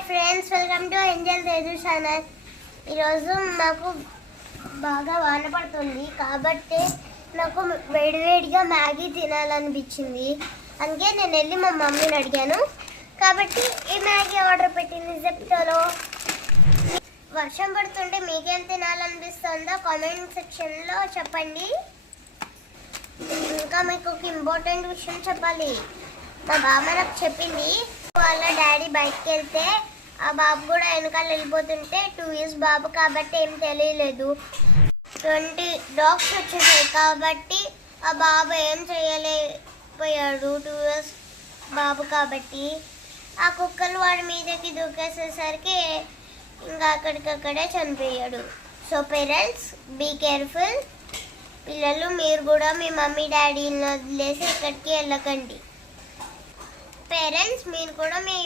Hi friends, welcome to Angel Teju channel. ఈరోజు నాకు బాగా వాన పడుతుంది కాబట్టి నాకు వేడివేడిగా మ్యాగీ తినాలనిపించింది. అందుకే నేను వెళ్ళి మా మమ్మీని అడిగాను. కాబట్టి ఈ మ్యాగీ ఆర్డర్ పెట్టింది జెప్టోలో. వర్షం పడుతుంటే మీకేం తినాలనిపిస్తుందో కామెంట్ సెక్షన్లో చెప్పండి. ఇంకా మీకు ఒక ఇంపార్టెంట్ విషయం చెప్పాలి. మా బామ్మ నాకు చెప్పింది, వాళ్ళ డాడీ బయటకు వెళ్తే ఆ బాబు కూడా వెనకాల వెళ్ళిపోతుంటే 2 years బాబు కాబట్టి ఏం తెలియలేదు. 20 dogs వచ్చేసాయి కాబట్టి ఆ బాబు ఏం చేయలేకపోయాడు. 2 years బాబు కాబట్టి ఆ కుక్కలు వాడి మీదకి దూకేసేసరికి ఇంకా అక్కడికక్కడే చనిపోయాడు. So parents, be careful. పిల్లలు మీరు కూడా మీ మమ్మీ డాడీని వదిలేసి ఎక్కడికి వెళ్ళకండి. పేరెంట్స్ మీరు కూడా మీ